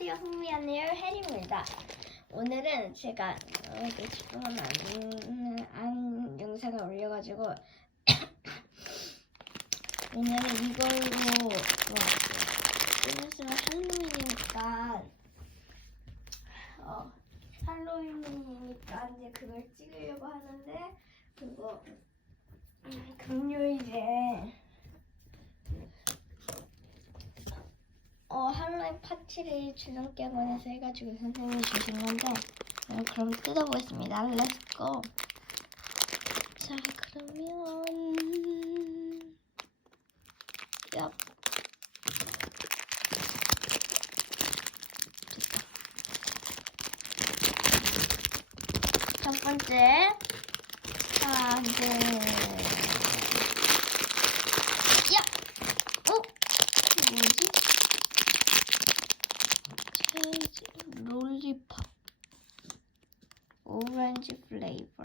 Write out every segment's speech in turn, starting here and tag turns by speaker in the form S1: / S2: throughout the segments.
S1: 안녕하세요. 흥미하네요. 해리입니다. 오늘은 제가 어, 며칠 동안 안, 안 영상을 올려가지고 오늘은 이걸로. 오늘은 할로윈이니까 어, 할로윈이니까 이제 그걸 찍으려고 하는데 그거 음, 금요일에 어, 할로윈 파티를 주정학원에서 해가지고 선생님이 주신 건데 어, 그럼 뜯어보겠습니다. 렛츠고. 자, 그러면 얍. 됐다. 첫 번째. 자, 이제 야! 어? 이거 뭐지? 체이즈 롤리팝. 오렌지 플레이버.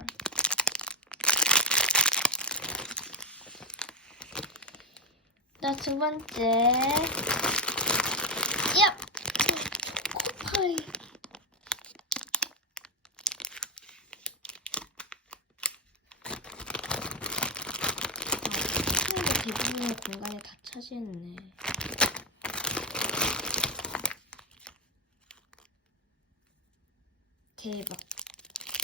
S1: 자, 두 번째. 야! 코파이. 아, 대부분의 공간에 다 차지했네 대박.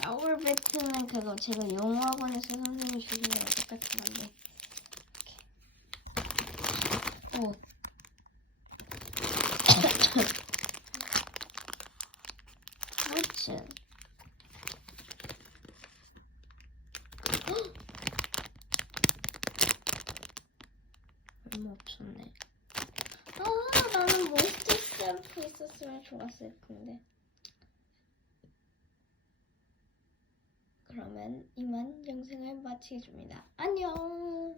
S1: 아울 배트는 그거 제가 영어학원에서 선생님이 주신 거랑 똑같은 건데. 오. 무츠. 얼마 없었네. 아, 나는 몬스터 샘프 있었으면 좋았을 텐데. 그러면 이만 영상을 마치겠습니다. 안녕.